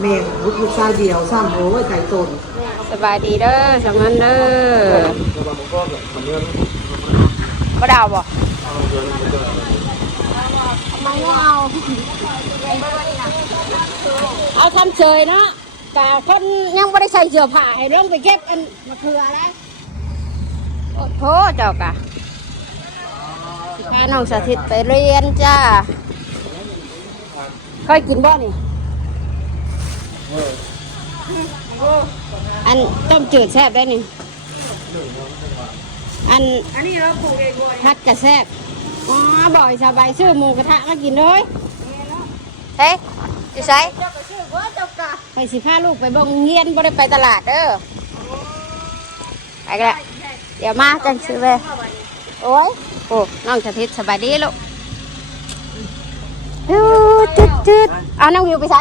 แม่ลูกลูกชายเดียวซ้ำโอ้ยไก่ตนสบายดีเด้อสำนันเด้อบ่ดาวบ่ไม่เอาเอาทำเฉยเนาะแต่คนยังไม่ได้ใส่เสื้อผ้าให้เริ่มไปเก็บอันมะเขือแล้วโอ้โหเจ้ากะพาน้องสาธิตไปเรียนจ้าเคยกินบ่นี่ อันต้มจืดแซ่บได้นี่อันอันนี้เราปลูกเองด้วยพัดกระแซ่บอ๋อบ่อยสบายชื่อหมูกระทะมากินเลยเฮ้ยอยู่ไสไปสิพาลูกไปเบ่งเงียนบ่ได้ไปตลาดเด้อไปกันละเดี๋ยวมาจังซื้อไปโอ้ยโอ้น้องสถิตสบายดีลูกจูดจุดจุดเอาน้องหิวไปใส่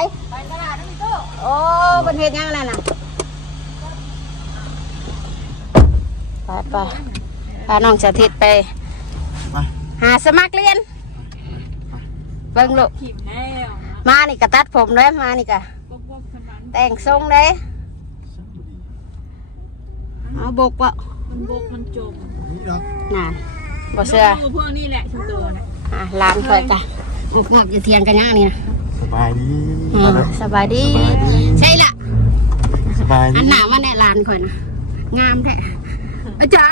โอ้บนเฮ็ดยังนั่นน่ะไปไปพาน้องสาธิตไป หาสมัครเรียนเบิ่งลูกขิมแน่วมานี่กะตัดผมเลยมานี่กะบกบกขนาดแต่งทรงเลยเอาบกวะมันบกมันจมน่ะบ่เสื้อดูพวกนี้แหละชุดโตนะอะร้านคอยจ้ะบุกงอกอยู่เทียงกันย่างนี่นะ สบายดีอืมสบายดี ใช่ละสบายอัดีนหนามันแน่ร้านคอยนะงามแท้อาจา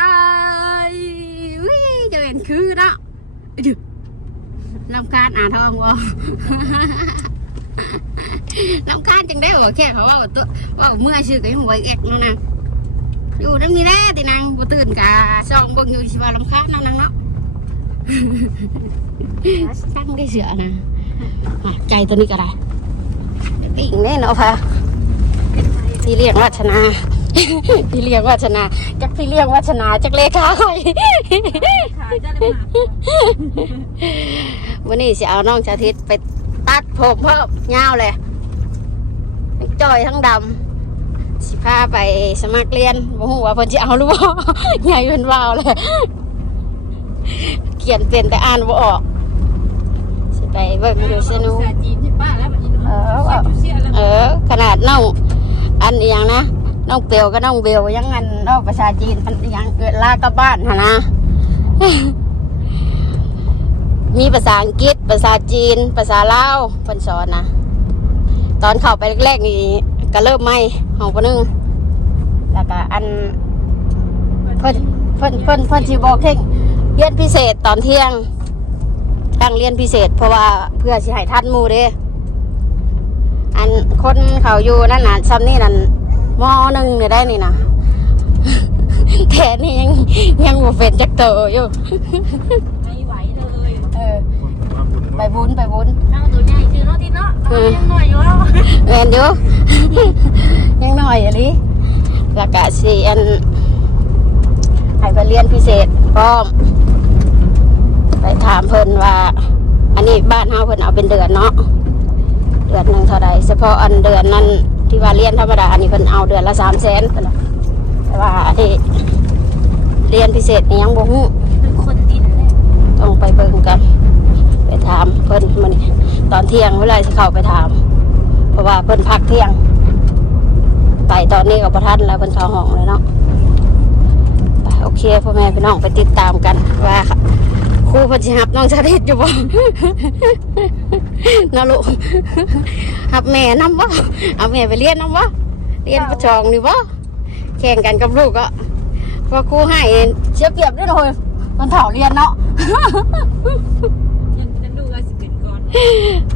รย์วิจะเห็นคือเนาะดูลำคาญอ่านทองวะลำคาญจังได้บ่แค่เขาว่าว่าตัวว่าเมื่อชื่อกับหัวเอกนั่นนะอยู่นั่นมีแน่ตินางบ่ตื่นกะซองเบิ่งอยู่สิว่าลำคาญนั่นนางเนาะช่างได้เสือนะ อะใจตัวนี้ก็ได้ติ่งแน่เนาะพะที่เรียกวัชนาที่เรียกวัชนาจักที่เรียกวัชนาจักเลขาคอยวันนี้สิเอาน้องชาทิตไปตัดผมเพิ่มยาวเลยทั้งจอยทั้งดำสิพาไปสมัครเรียนบ่ฮู้ว่าเพิ่นสิเอาหรือบ่ใหญ่เป็นวาวเลยเขียนเป็นแต่อ่านบ่ออก ไปเบิ่งอยู่ซนูภาษาจีนที่ป้าแล้วมันยินเออว่าเสียแล้วเออ ขนาดน้องอันอหย่างนะน้องเปียวก็น้องเบลยังอันน้องภาษาจีนอันอหย่างเกิดลากลับบ้านหนนะ มีภาษาอังกฤษ ภาษาจีน ภาษาลาวเพิ่นสอนนะตอนเข้าไปแรกๆนี่ก็เริ่มไม่ห้องปนึงแล้วก็อันเพิ่นเพิ่นเพิ่นเพิ่นที่บอกเข่งเรียนพิเศษตอนเที่ยง ตั้งเรียนพิเศษ เพราะว่าเพื่อสิให้ทันหมู่เด้อันคนเขาอยู่นั่นน่ะซ้ำนี่นั่นมอหนึ่งเนี่ยได้นี่นะแต่นี่ยังยังบ่เป็นจักโตอยู่ไม่ไหวเลยเออไปบุญไปบุญเอาตัวใหญ่ชื่อเนาะที่เนาะเอายังหน่อยอยู่แล้วเอ็นอยู่ยังน้อยอะไรแล้วก็สิอันให้ไปเรียนพิเศษพร้อมไป ถามเพิ่นว่า อันนี้บ้านเฮาเพิ่นเอาเป็นเดือนเนาะเดือนหนึ่งเท่าใดเฉพาะอันเดือนนั้นที่ว่าเรียนธรรมดาอันนี้เพิ่นเอาเดือนละสามแสนเพิ่นว่าแต่ว่าอันนี้เรียนพิเศษนี่ยังบ่ฮู้เป็นคนดินเลยต้องไปเบิ่งกันไปถามเพิ่นมันตอนเที่ยงเวลาสิเข้าไปถาม เพราะว่าเพิ่นพักเที่ยงไปตอนนี้ก็ประทันแล้วเพิ่นเข้าห้องเลยเนาะไปโอเคพ่อแม่พี่น้องไปติดตามกันว่า ครูเพิ่นสิฮับน้องชาดิตอยู่บ่นะลูกฮับแม่นำบ่เอาแม่ไปเรียนนำบ่เรียนประชองนี่บ่แข่งกันกับลูกก็ว่าครูให้เสียเปรียบด้วยนะเฮ้ยมันเฒ่าเรียนเนาะยังจะดูว่าสิเป็นก่อน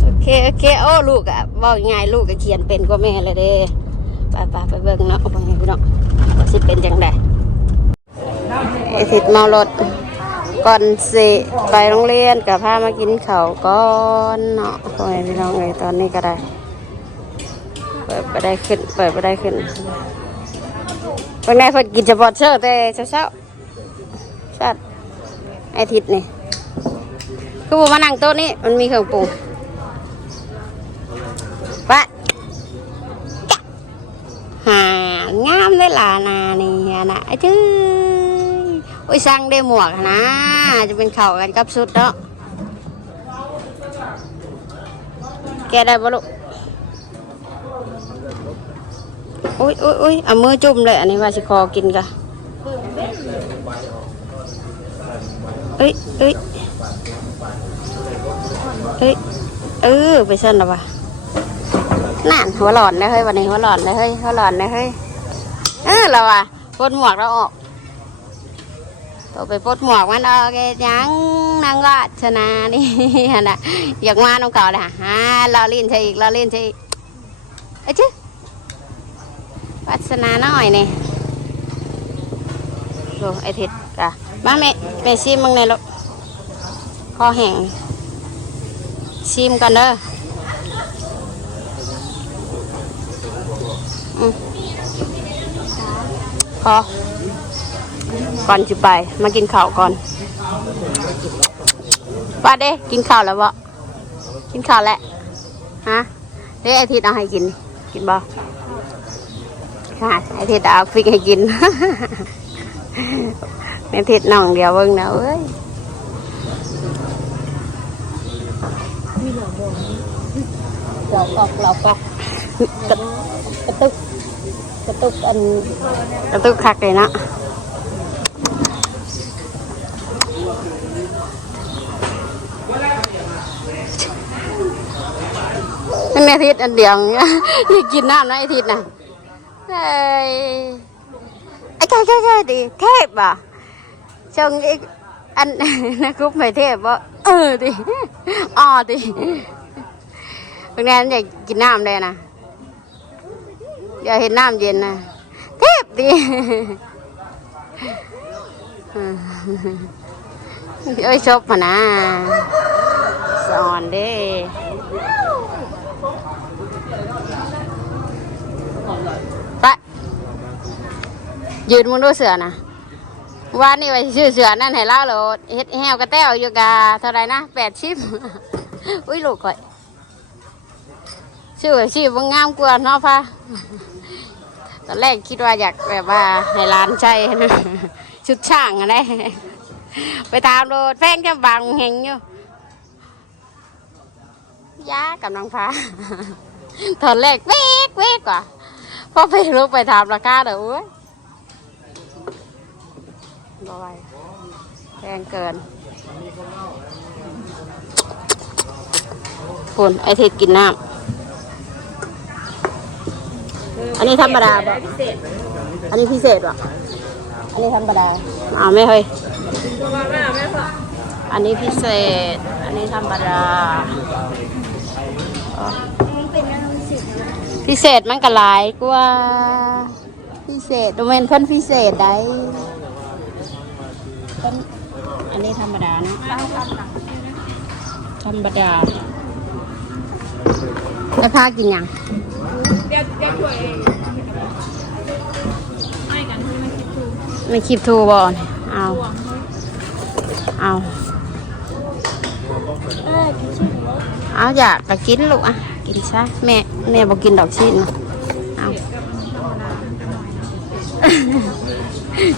โอเคโอเคโอ้ลูกอะบอกง่ายๆลูกก็เขียนเป็นกว่าแม่เลยเด้ไปไปไปเบิ่งเนาะไปไงพี่น้องว่าสิเป็นจังไดไอสิทธิ์เมารถ ก่อนสิไปโรงเรียนกับพามากินเขาก่อนเนาะไปไงพี่น้องเลยตอนนี้ก็ได้ เปิดไปได้ขึ้น เปิดไปได้ขึ้นเป็นไงเพิ่นกินสปอร์ตเชอร์แต่เช้าๆชัดไอทิศนี่คือผมมานั่งโต๊ะนี้มันมีเครื่องปรุงวะหางามเลยล่ะนานี่นะไอ้ชื่อ อ้ยสั่งได้หมวกนะ จะเป็นเข่ากันกับสุดเนาะแกได้ปะลูกอุ้ยอุ้ยอุ้ยเอามือจุ่มเลยอันนี้ว่าสิคอกินกะเอ้ยเอ้ยเอ้ยเออไปเส้นแล้วะนั่นหัวหลอนเลยเฮ้ยวันนี้หัวหลอนเลยเฮ้ยหัวหลอนเลยเฮ้ยเออแล้วะปลดหมวกเราออก ตัวไปปลดหมวกมันออกแกยังนางราชนานี่นะอยากมาน้องเก่าเลยฮะเราเล่นใช่อีกเราเล่นใช่อีกเอ้ยชื่อวัสนาหน่อยนี่ดูไอทิดกะมาแม่แม่ซิมมึงในลูกคอแห้งซิมกันเด้ออืมพอ ก่อนจะไป มากินข้าวก่อนป้าเด้ กินข้าวแล้วบ่กินข้าวแล้วฮะเด้ไอทิดเอาให้กินดิกินบ่ค่ะไอ้ทิดเอาพริกให้กินไอ้ทิดน้องเดียวเบิ่งนะเอ้ยเหลอกอกเหลอกอกกระกระตุกกระตุกอันกระตุกคักเลยนะ นั่นไอ้ทิดอันเดียวเนี่ยนี่กินน้ำนะไอทิดน่ะเอ้ไอ้ใช่ใช่ใช่ดิเทพอะชงอีกอันนะกรุ๊ปไม่เทพบ่เออดิอ๋อดิพวกนั้นอยากกินน้ำเลยนะอยากเห็นน้ำเย็นนะเทพดิเอ้ยชอบมานะสอนเด้ ยืนมึงดูเสือนะวันนี้ไปชื่อเสือนั่นให้เล่าเลยเฮ็ดแหวกระแต้วอยู่กาเท่าไรนะแปดชิปอุ้ยลูกก่อยชื่อชื่อบางามกว่าเนาะพ่ะตอนแรกคิดว่าอยากแบบว่าให้ร้านใช่นะชุดช่างอะไรไปตามโดดแฟงจะบังเฮงอยู่ยากับน้องฟ้าตอนแรกเวกเวกกว่าพอไปลุกไปถามราคาเด้อเว้ย บ่ไหวแพงเกินคุณไอเทิดกินน้ำอันนี้ธรรมดาบ่อันนี้พิเศษบ่อันนี้ธรรมดาอ้าวไม่เฮ้ยอันนี้พิเศษ อันนี้ธรรมดาพิเศษมันก็หลายกว่า พิเศษโดเมนเพิ่นพิเศษได้ เพิ่นอันนี้ธรรมดาเนาะธรรมดาแล้วพากินหยังเดี๋ยวเดี๋ยวช่วยให้กันให้มันคิดถูกไม่คลิปทูบอลเอาเอาเอาอยากก็กินลูกอะกินซะแม่แม่บอกกินดอกชิ้นนะเอา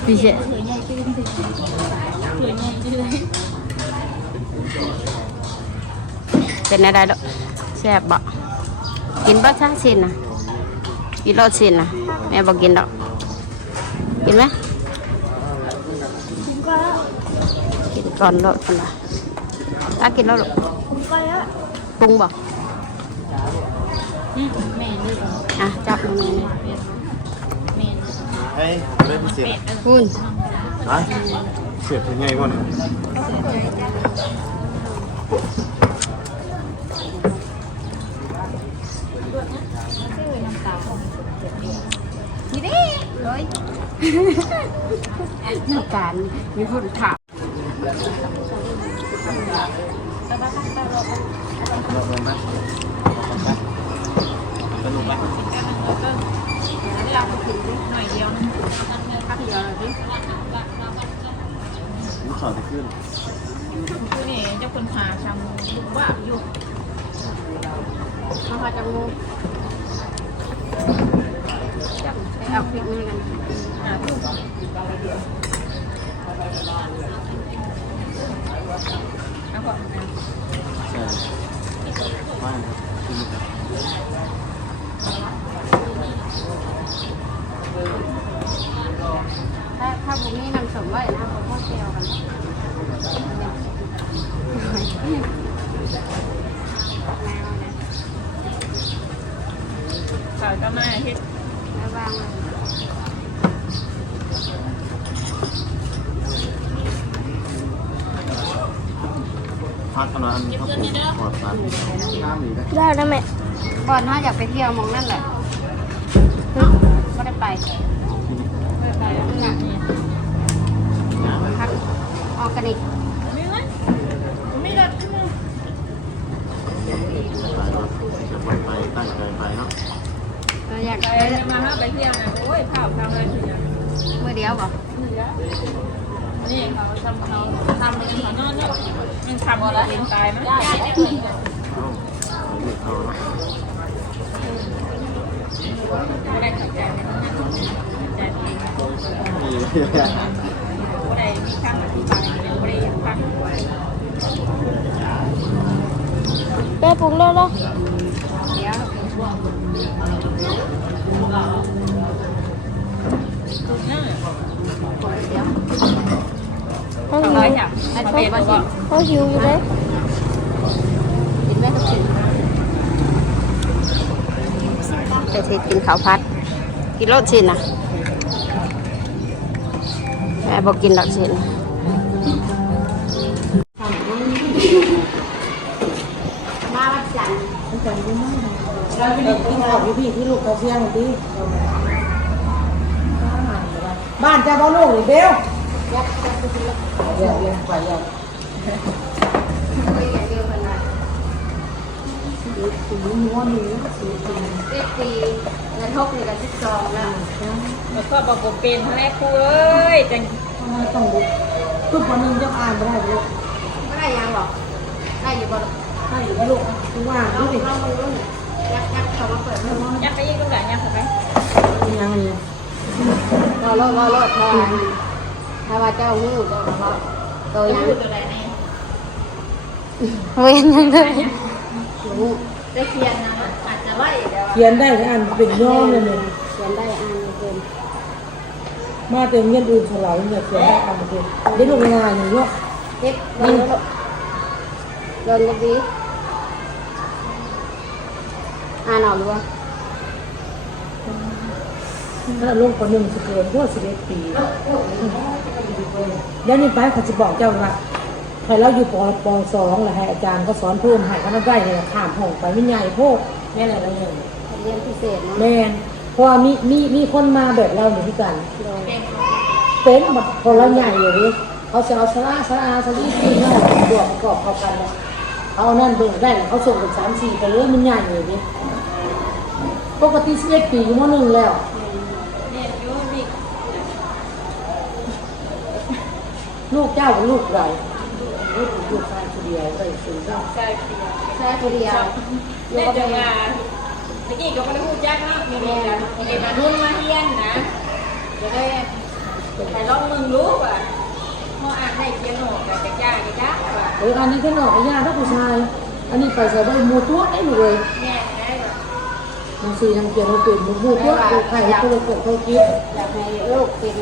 พี่เช สวยใหญ่ขึ้นสวยใหญ่ขึ้น เป็นอะไรดอกแซ่บบ่กินบ่ช้าชินนะกินรสชินนะแม่บอกกินดอกกินไหมกินก่อนรสคนละถ้ากินแล้วลูกปรุงบ่แม่เลือกอะจับมือนี่แม่เฮ้ยได้พิเศษคุณไปเสียบเป็นไงวะเนี่ย นี่ดิเลย มีการมีคนถามสนุกไหมเราไปถึงหน่อยเดียวนะพักเดียวเลยดิลูกข่าวจะขึ้นคือนี่เจ้าคนหาชามว่าอยู่เขาพาจังงูเอาพริกมือกันหาถูก ถ้าถ้าบุ้งนี่นำสมไว้นะผมก็เซลกัน ได้แล้วแม่ก่อนถ้าอยากไปเที่ยวมองนั่นแหละก็ได้ไปไม่ได้ไปแล้วนี่พักออร์แกนิกไม่ไหมไม่รถขึ้นมาจะไปไปตั้งใจไปเนาะเราอยากไปไปมาห้าไปเที่ยวนะโอ้ยข้าวทำอะไรทีเดียวเมื่อเดียวบอกนี่เขาทำเขาทำไปจนเขานอนเนี่ยมันทำอะไรเป็นตายมั้ย เอาเอาเนาะไม่ได้ขับใไปที่กินข้าวพัด กินรสชินนะแม่บอกกินรสชินมาวัดจันทร์เราไปดิกินข้าวอกูพี่ที่ลูกเขาเที่ยงดีบ้านจ้าลูกนี่เบลเดี๋ยวเดี๋ยวไปแล้ว สีม้วนนี้สีสีสิบปีเงินทกนี่ก็สิบสองแล้วแล้วก็บอกว่าเป็นแม่ครูเอ้ยจังทำไมต้องดูทุกวันนึงจะอ่านไม่ได้เลยไม่ได้ยังหรอกได้อยู่บนให้อยู่ลูกทุกว่าน้ดูองดิน้องมึงรุ่นยักยักเขามาเปิดเรื่องยักไปยิ่งตรงไหนยักเข้าไปยังไงรอรอรอรอทอถ้าว่าเจ้ามือก็ตัวยังตัวไหนนี่เว้นยังเลยรู้ ได้เขียนนะอาจจะไล่เดี๋ยวเขียนได้อ่านเป็นย่อเลยเนี่ยเขียนได้อ่านเกินมาเต็มเงินอื่นฉลาดเนี่ยเขียนได้อ่านเป็นได้ลูกงานอย่างเงี้ยเฮ็ดโดนแล้วโดนก็ดีอ่านออกหรือว่าถ้าลูกคนหนึ่งสิบเกินก็สิบเอ็ดปีแล้วนี่ไปเขาจะบอกเจ้าว่า ใครเราอยู่ปปสองแหละให้อาจารย์ก็สอนเพิ่มให้เขาได้เนี่ยข้ามห้องไปไม่ใหญ่โพดแม่อะไรอะไรอย่างเรียนพิเศษเนาะแม่นเพราะว่ามีมีมีคนมาแบบเราเหมือนกันโดนเป็นแบบคนละใหญ่อย่างนี้เขาจะเอาสลาสลาสลีปีนอกบวกประกอบเข้ากันเลยเขาเอานั่นเบิ่งได้เขาส่งเป็นสามสี่ไปเลยมันใหญ่อย่างนี้ปกติสิบเอ็ดปีอยู่มหนึ่งแล้วเนี่ยยูมิกลูกเจ้าเป็นลูกเราลูกลูกชายคนเดียวเลยสูงเจ้าใจเปียแค่ตัวเดียวเล่นจังมาตะกี้ก็ไม่ได้พูดจักเนาะมีเรียนมีเรียนมารุ่นมาเฮียนนะจะได้แต่ลองมึงรู้ว่าพออ่านได้เขียนออกแต่จะยากจะยากว่าเอออันนี้แค่หนอกไม่ยากถ้าผู้ชาย อันนี้ไปใส่ใบมูตัวได้เลยแง่ได้แบบบางทีทำเกียรติเป็นมูตัวตัวไข่ตัวกบตัวกิ๊บอยากให้ลูกเป็น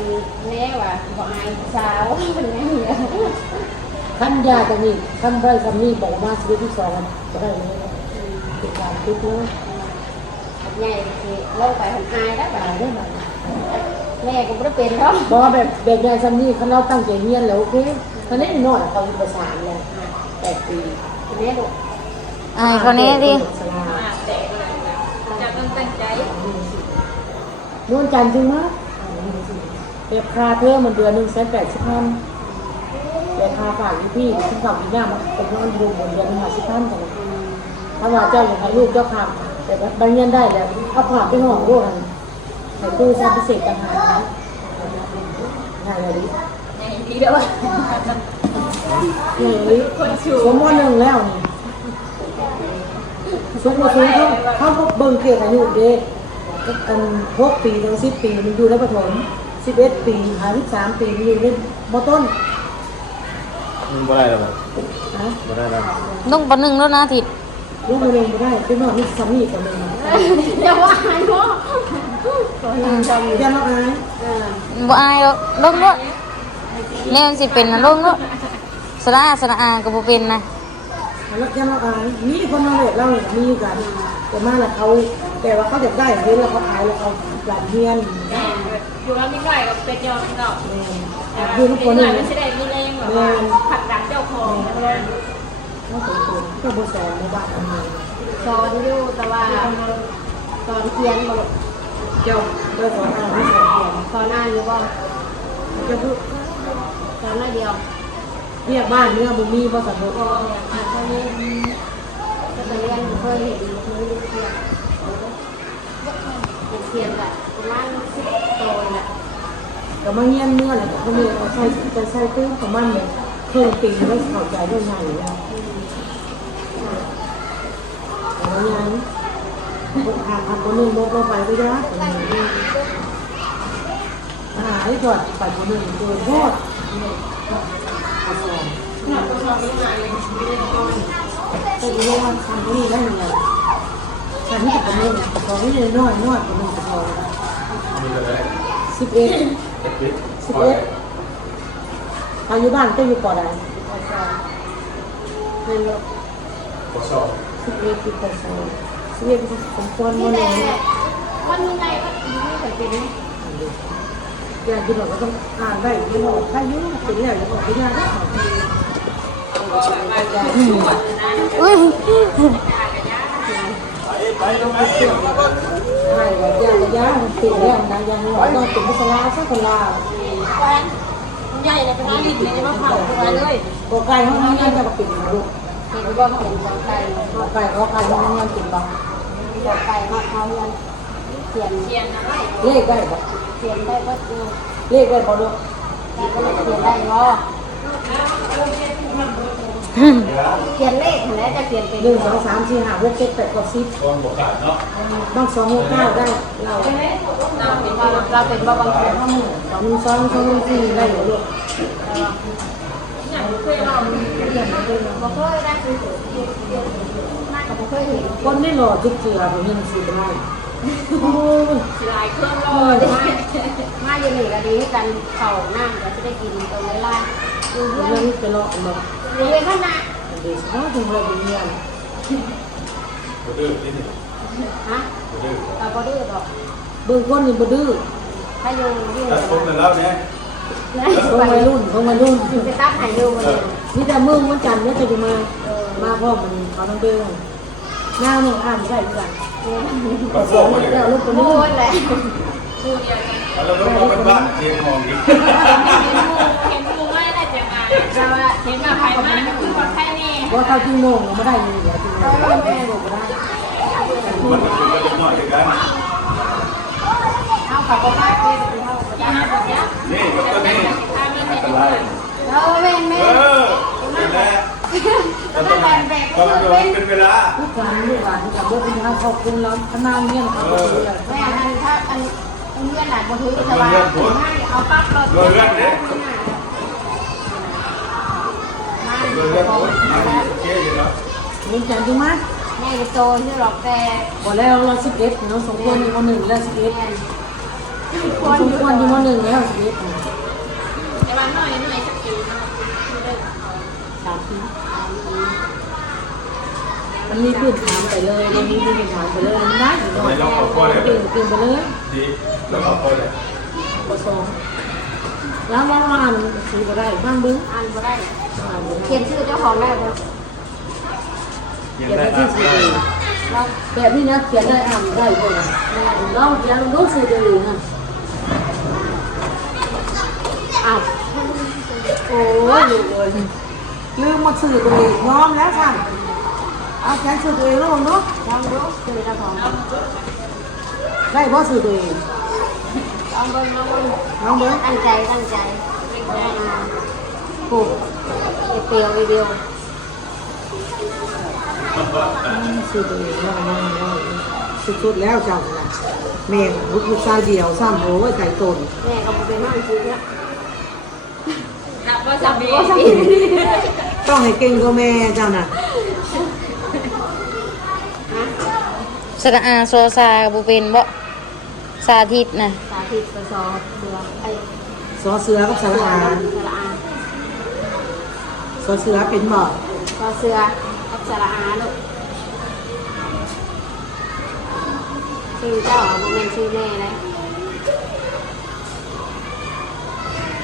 แม่ว่ะบอกนายสาวเป็นแม่เหนือ ขั้นยาจะมีขั้นไรคำนี้บอกมาสิบเอ็ดที่สองจะได้เลยเป็นการคิดเลยใหญ่สิลงไปหันอายแล้วแบบตายได้ไหมแม่ก็ไม่ได้เป็นหรอกบอกแบบแบบยายซัมนี่เขาเราตั้งใจเรียนแล้วโอเคตอนนี้หน่อยเขาอยู่ประสานแล้วแปดปีแม่ลูกอ่าคนนี้ดิสลาอ่านแต่จะต้องตั้งใจนวลจันทร์จริงมั้ยแบบคาเพิ่มมันเดือนหนึ่งแสนแปดสิบพัน แต่คาฝ่ากพี่ที่ฝากพี่หน้ามาเป็นเงินรวมบนเดือนหนึ่งห้าสิบพันกันถ้าว่าเจ้าอย่ากให้ลูกเจ้าคำแต่บางเงินได้แล้วเอาผ่าไปห่อด้วยกันให้ตู้ซาพิเศษต่างหากนะงานอะไรดิในที่เดียวเฮ้ยสมมติหนึ่งแล้วนี่สูงกว่าสูงเขาเขาเบิ่งเกี่ยวกับอายุเด็กกันหกปีถึงสิบปีมันอยู่ในประถมสิบเอ็ดปีหาสิบสามปีมันอยู่ในมต้น มันบ่ได้แล้วบ่นะบ่ได้แล้วต้องปหนึ่งแล้วนะทิศลูกมันเองไม่ได้เป็นหน่อยนี่สามีกว่านึงอย่าว่าอายเนาะอย่ามาอายเออบ่อายหรอกลงด้วยเแน่นสิเป็นนะลูกเนาะสระอาสระอาก็บ่เป็นนะแล้วแค่เราอ่านมีคนมาเลยเราเนี่ยมีกันแต่มาแล้วเขาแต่ว่าเขาจะได้เห็นแล้วเขาขายแล้วเขาหลานเฮียนอยู่แล้วนิดหน่อยกับเป็ดยอมเนาะแม่ยืนนิคนดหหนึ่น่อยงมันจะได้มีแรง แบบว่าผักดันเจ้าของน่าสนใจก็บสอนในบ้านอันนี้สอนอยู่แต่ว่าสอนเขียนบ่เจ้าเจ้าสอนอ่านไม่สอนเรียนสอนอ่านอยู่บ่เจ้าพูดสอนน้อยเดียวเรียกบ้านเนื้อบุมีภาษาโบก็อ่านเท่านี้ก็จะเรียนเคยเห็นเคยเรียนเขียนแบบประมาณสิบโตแหละ แต่มาเงี้ยเนื้อแหละเขาเรียกเขาใส่จะใส่ตื้อของมันเนี่ยเครื่องปิงไม่เข้าใจได้ไงเนี่ยแต่ว่ายังหาคนหนึ่งลดลงไปก็ยากหาได้จอดไปคนหนึ่งเจอโทษแต่ดูว่าทำนี่ได้ยังไงฉันนี่กับคนหนึ่งของนี่เลยน้อยน้อยคนหนึ่งกับเรามีเลยสิบเอ็ด สิบเอ็ดอายุบ้านก็อยู่ก่อใดเป็นลูกปสอบสิบเอ็ดสิบแปดสิบสิบเอ็ดสมควรนี่วันแหนี้ละวันยังไงก็ไม่เคยเป็นอยากกินเราก็ต้องอ่านได้กินเราถ้ายุ่งเป็นแล้วอย่าบอกไม่ได้อุ้ย ไปตรงไหนใช่ยากยากติดแล้วนะยังหลอกต้องเป็นภาษาสักคนลาวใหญ่เลยเป็นน้อยลิ้นเลยมาเผาไปเลยก็ไก่ห้องนั้นจะมาปิดลูกเห็นว่าเป็นของไก่ก็ไก่ก็ไก่ห้องนั้นปิดบ้างของไก่มาเขาเรียนเขียนเทียนอะไรเลขได้ปะเขียนได้ก็ดูเลขได้ปะลูกก็เลยเขียนได้บ่ เขียนเลขเห็นแล้วจะเขียนเป็นหนึ่งสองสามสี่ห้าหกเจ็ดแปดเก้าสิบตอนบวกขาดเนาะบ้างสองหกเก้าได้เราเราเป็นว่าเราเป็นบ่บางคนสองหนึ่งสองสองหนึ่งสี่ได้หมดลูกบ่เคยได้น่าก็บ่เคยเห็นคนไม่หล่อจุกเจือผมยังสีได้โอ้ยลายเครื่องรอออดมาอยู่นี่งก็ดีให้กันเข้าน้ำก็จะได้กินตรงเวลาอยู่เพื่อนไปหลอกมา เพื่อนข้างหน้าเด็กเขาถึงเราเป็นเรียบ่ดื้อนิดหนึ่งฮะบ่ดื้อเราบ่ดื้อดอกเบิ่งคนนี่บ่ดื้อถ้าอยู่อยู่ถ้าคนกันแล้วเนี่ยนะทรงวัยรุ่นทรงวัยรุ่นไปตักให้อยู่มันเนี่ยนี่แต่มึงวันจันทร์เนี่ยจะดูมา มาพ่อมันเขาต้องเดินหน้าเนี่ยอ่านใช่ไหมมาสฟ้อองงมาเลยแล้วลูกคนโอ้นี้ยแหละแล้วเราต้องมองเป็นบ้านเตียงมองอีก เห็นมูไม่ได้ เราอะเห็นแบบใครมากคือคนแค่นี้ว่าเขาจิ้งโง่ไม่ได้เลยเดี๋ยวจิ้งโง่ไม่ได้บอกได้มันก็คือเล็กน้อยด้วยกันเอาขับบ่ได้ไปไปเอาบ่ได้นี่ก็นี้อันตรายเราแม่นแม่เออเป็นแล้วแล้วต้องต้อเป็นเวลาลูกหลานลูกหลานกับลูกพี่เขาขอบคุณเราขนาดเนี่ยเขาก็ถือเลยแม่อันถ้าอันเพื่อนน่ะบ่ถือสบายเอาปั๊บเอนเลื่อนเนี่ยมาเงี้ย มีจันดูมั้ยแม่ไปโตที่หรอกแต่บอกแล้วเราสิบเอ็ดเนาะสมควรอยู่คนหนึ่งแล้วสิบเอ็ดสมควรอยู่คนหนึ่งแล้วสิบเอ็ดแต่ว่าน่อยน่อยสักทีเนาะสามปีมันมีพื้นฐานไปเลยมันมีพื้นฐานไปเลยมันได้อยู่หน่อยเก่งเก่งไปเลยดีแล้วก็พอเลยปสองแล้วว่าอ่านสีก็ได้บ้างบึ้งอ่านบ่ได้ เขียนชื่อเจ้าของได้บ่ยังเขียนได้ได้ที่สีเราแบบนี้นะเขียนได้อ่านได้ด้วยนะเราเขียนรู้สึกดีนะอ้าวโอ้ยเลยลืมมาสื่อตัวเองน้อมแล้วท่านเอาแขนสื่อตัวเองแล้วเนาะลองดูชื่อเจ้าของลองได้บ่สื่อตัวเองเบิ่งลองเบิ่งน้องเบิ้งตั้งใจตั้งใจปลูก เปรียวเดียวสื่อตัวเองน้องน้องน้องสุดๆแล้วจังนะแม่ลูกชายเดียวซ้ำโอ้ยใจตนแม่ก็บ่เป็นห้องซื้อเนี่ยรับว่าจะมีต้องให้เก่งกว่าแม่เจ้าน่ะสระอาโซซาก็บ่เป็นบ่สาธิตนะสาธิตกระสอบเสือไอ้สอเสือกับสารอาสระอา สอเสือเป็นหมอกซอเสือกับสระอาลูกชื่อเจ้าบ่แม่นชื่อแม่เลย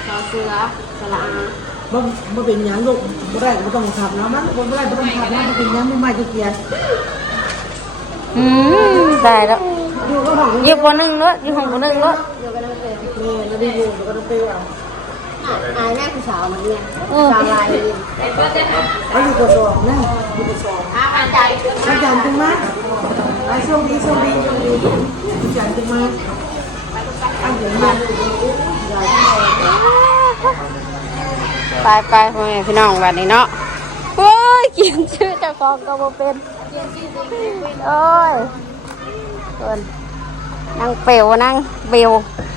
ซอเสือสระอาบ่บ่เป็นหยังลูกบ่ได้บ่ต้องขับนะมันบ่ได้บ่ต้องขับนะบ่เป็นหยังไม่มาจะเกียร์อืมตายแล้วอยู่ก็ห้องอยู่ปหนึ่งแล้วอยู่ห้องปหนึ่งแล้วอยู่กันตั้งแต่นี่แล้วได้อยู่แล้วก็ต้องไปเอาอายแม่ผู้สาวมันเนี่ยเออสาวลายเลยเอาอยู่กดสองนะอยู่กดสองอาอาจารย์อาจารย์จึงมาไปโชคดีโชคดีโชคดีอาจารย์จึงมาอันเดี๋ยวมาไปไปพ่อแม่พี่น้องวันนี้เนาะโอ้ยเขียนชื่อเจ้าของก็บ่เป็นโอ้ยเพิ่นนั่งเปลวนั่งเบลไ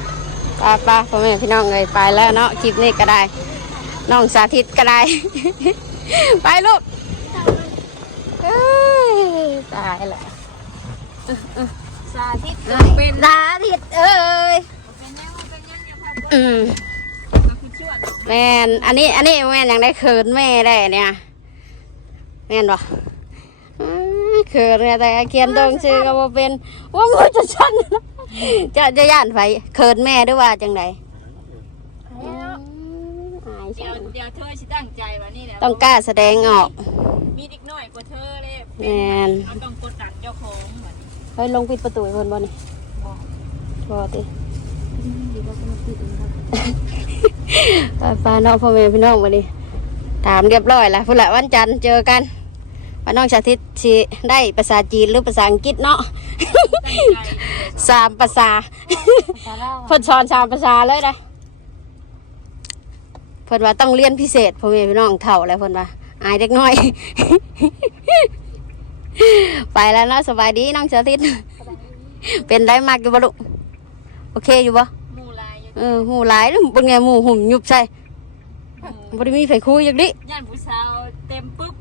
ปไปพ่อแม่พี่น้องเลยไปแล้วเนาะคลิปนี้ก็ได้ น้องสาธิตก็ได้ ไปลูกเอ้ยตายละสาธิตเป็นสาธิตเอ้ยอืมแม่นอันนี้ อันนี้แม่นยังได้เขินแม่ได้เนี่ย แม่นบ่อืมเขินเนี่ยแต่เขียนตรงชื่อก็บ่เป็นว่ามือจะชันนะ จะจะย่านไฟเขินแม่ด้วยว่าจังไดอืมอายเดี๋จัยวงเดี๋ยวเธอสิตั้งใจว่านี่แหละต้องกล้าแสดงออกมีเด็กน้อยกว่าเธอเลยแม่นเราต้องกดดันเจ้าของเหมือนเฮ้ยลงปิดประตูให้เพิ่นบ่นี่บ่ติไปไปน้องพ่อแม่พี่น้องมาดิถามเรียบร้อยแล้วพุ่นละวันจันทร์เจอกัน ว่าน้องชาติสิได้ภาษาจีนหรือภาษาอังกฤษเนาะ สามภาษาเพิ่นสอนสามภาษาเลยนะเพิ่นว่าต้องเรียนพิเศษพ่อแม่พี่น้องเท่าแล้วเพิ่นว่าอายเด็กน้อย ไปแล้วเนาะสบายดีน้องชาติเป็นได้มากอยู่บ่ลูกโอเคอยู่บ่หมูลายอยู่เออหูหลายแล้วเป็นไงหมูหุ่มยุบใส่บ่ได้มีไฟคุยจักดิย่านผู้สาวเต็มปึ๊บ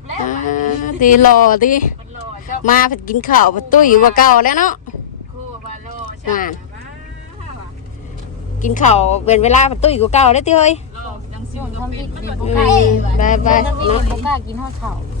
แล้วอ่า ตีหล่อตีมันรอเจ้ามาเพิ่นกินข้าวเพิ่นตุ้ยกว่าเก่าแล้วเนาะคู่ว่ารอเจ้ามาว่ะกินข้าวเป็นเวลาเพิ่นตุ้ยกว่าเก่าแล้วติเฮ้ยรอจังสิวก็เป็นมันก็อืมบายบายนั่นเองเนาะ บ่กล้ากินข้าวเขาเ